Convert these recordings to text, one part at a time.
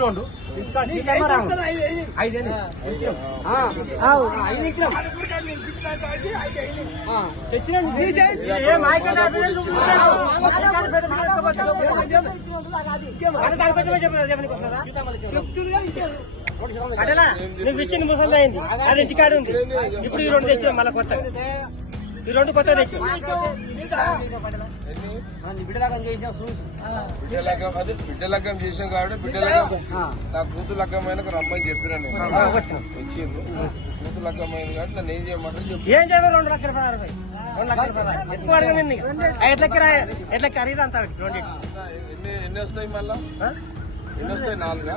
రెండు నువ్వు ఇచ్చింది ముసలి అయింది అది ఇంటికాడ ఉంది. ఇప్పుడు ఈ రెండు తెచ్చిన మళ్ళీ కొత్త ఈ రెండు కొత్త తెచ్చి బిడ్డలగ్గం చేసాం కాబట్టి బిడ్డలగ్గం నా కూతురు లగ్గమైన రమ్మని చెప్పినాను. వచ్చింది కూతురు లగ్గమైంది కాబట్టి నన్ను ఏం చేయమంటారు ఏం చేయాలి. 2,16,000 ఎక్కువ అడగండి. ఎట్లా ఖరీదు అంతా ఎన్ని వస్తాయి మళ్ళా ఎన్ని వస్తాయి? 4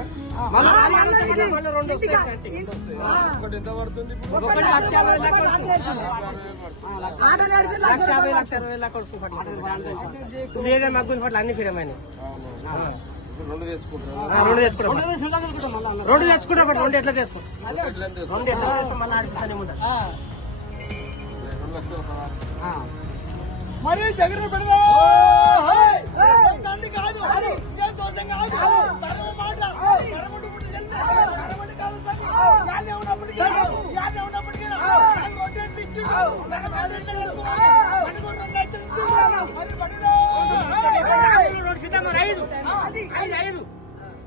ఒకటి ఎంత పడుతుంది? ఇప్పుడు 1,50,000 మగ్గుల పట్ల అన్ని ఫిరమైన 2 తెచ్చుకుంటాం. 2 తెచ్చుకుంటాం. 2 తెచ్చుకుంటాం. 2 ఎట్లా తెచ్చుకుంటాం? 2 ఎట్లా తెస్తాం? మళ్ళీ ఆడిస్తానే ఉండదు. 2 లక్షలు మరి జగన్ పెడదా కాదు దోషం కాదు మాట ఉన్నప్పటికీ